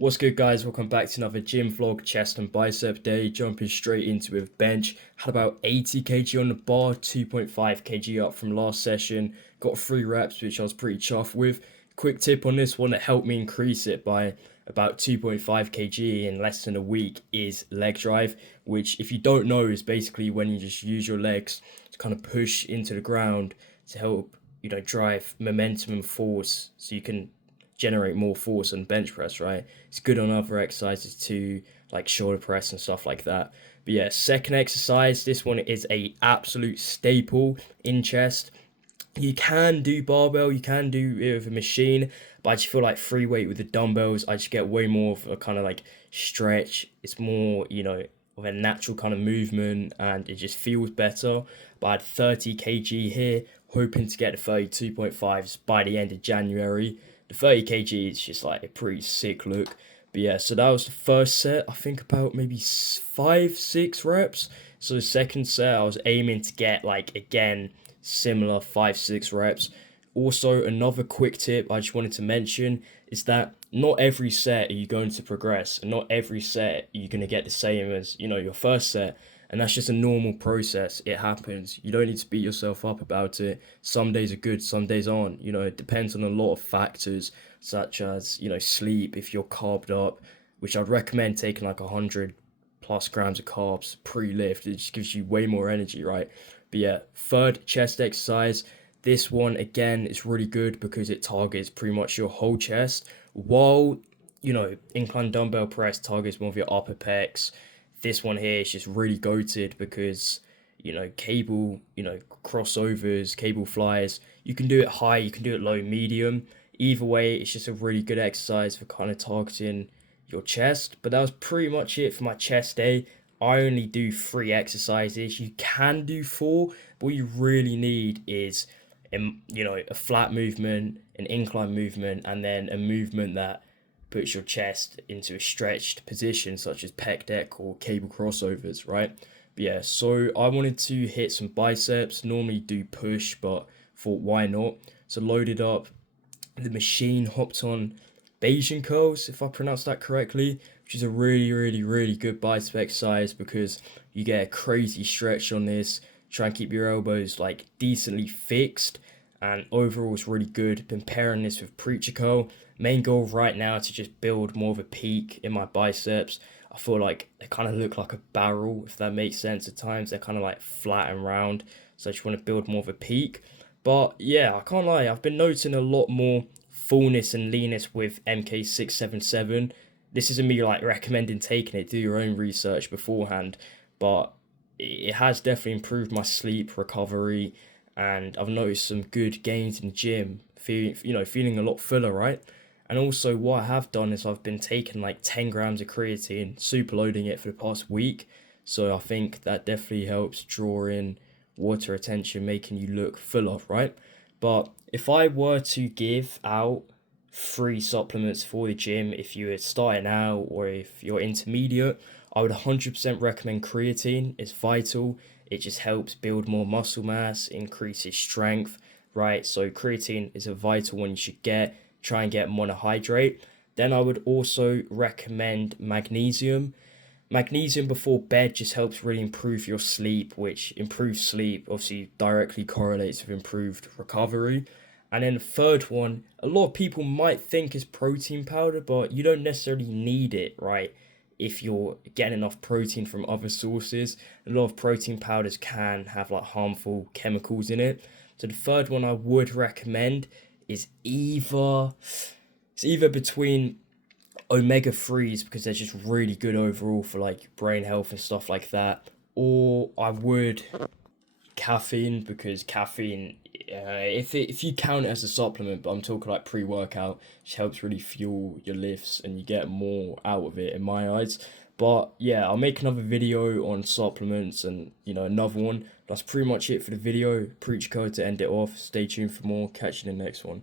What's good, guys? Welcome back to another gym vlog, chest and bicep day. Jumping straight into it with bench. Had about 80 kg on the bar, 2.5 kg up from last session. Got 3 reps, which I was pretty chuffed with. Quick tip on this one that helped me increase it by about 2.5 kg in less than a week is leg drive, which, if you don't know, is basically when you just use your legs to kind of push into the ground to help, drive momentum and force so you can generate more force on bench press, right? It's good on other exercises too, like shoulder press and stuff like that. But yeah, second exercise, this one is a absolute staple in chest. You can do barbell, you can do it with a machine, but I just feel like free weight with the dumbbells, I just get way more of a kind of like stretch. It's more, of a natural kind of movement and it just feels better. But I had 30 kg here, hoping to get the 32.5s by the end of January. The 30 kg is just like a pretty sick look. But yeah, so that was the first set. I think about maybe 5-6 reps. So the second set, I was aiming to get like, again, similar 5-6 reps. Also, another quick tip I just wanted to mention is that not every set are you going to progress, and not every set you're going to get the same as your first set. And that's just a normal process. It happens. You don't need to beat yourself up about it. Some days are good, some days aren't. It depends on a lot of factors, such as, sleep, if you're carved up, which I'd recommend taking like 100 plus grams of carbs pre-lift. It just gives you way more energy, right? But yeah, third chest exercise. This one, again, is really good because it targets pretty much your whole chest, while, incline dumbbell press targets more of your upper pecs. This one here is just really goated because, cable, crossovers, cable flies, you can do it high, you can do it low, medium. Either way, it's just a really good exercise for kind of targeting your chest. But that was pretty much it for my chest day. I only do 3 exercises. You can do 4, but what you really need is, a flat movement, an incline movement, and then a movement that puts your chest into a stretched position, such as pec deck or cable crossovers, right? But yeah, so I wanted to hit some biceps. Normally do push, but thought why not? So loaded up the machine, hopped on Bayesian curls, if I pronounced that correctly, which is a really, really, really good bicep exercise because you get a crazy stretch on this. Try and keep your elbows like decently fixed, and overall it's really good. Been pairing this with preacher curl. Main goal right now to just build more of a peak in my biceps. I feel like they kind of look like a barrel, if that makes sense at times. They're kind of like flat and round, so I just want to build more of a peak. But yeah, I can't lie, I've been noticing a lot more fullness and leanness with MK677. This isn't me like recommending taking it, do your own research beforehand, but it has definitely improved my sleep recovery, and I've noticed some good gains in the gym, feeling a lot fuller, right? And also what I have done is I've been taking like 10 grams of creatine, super loading it for the past week. So I think that definitely helps draw in water retention, making you look fuller, right? But if I were to give out 3 supplements for the gym, if you were starting out or if you're intermediate, I would 100% recommend creatine. It's vital. It just helps build more muscle mass, increases strength, right? So creatine is a vital one you should get. Try and get monohydrate. Then I would also recommend magnesium. Magnesium before bed just helps really improve your sleep, which improves sleep obviously directly correlates with improved recovery. And then the third one, a lot of people might think is protein powder, but you don't necessarily need it, right? If you're getting enough protein from other sources, a lot of protein powders can have like harmful chemicals in it. So the third one I would recommend is either between omega 3s, because they're just really good overall for like brain health and stuff like that, or I would caffeine, because caffeine, if you count it as a supplement, but I'm talking like pre-workout, which helps really fuel your lifts and you get more out of it in my eyes. But yeah, I'll make another video on supplements and another one. That's pretty much it for the video. Preach code to end it off. Stay tuned for more. Catch you in the next one.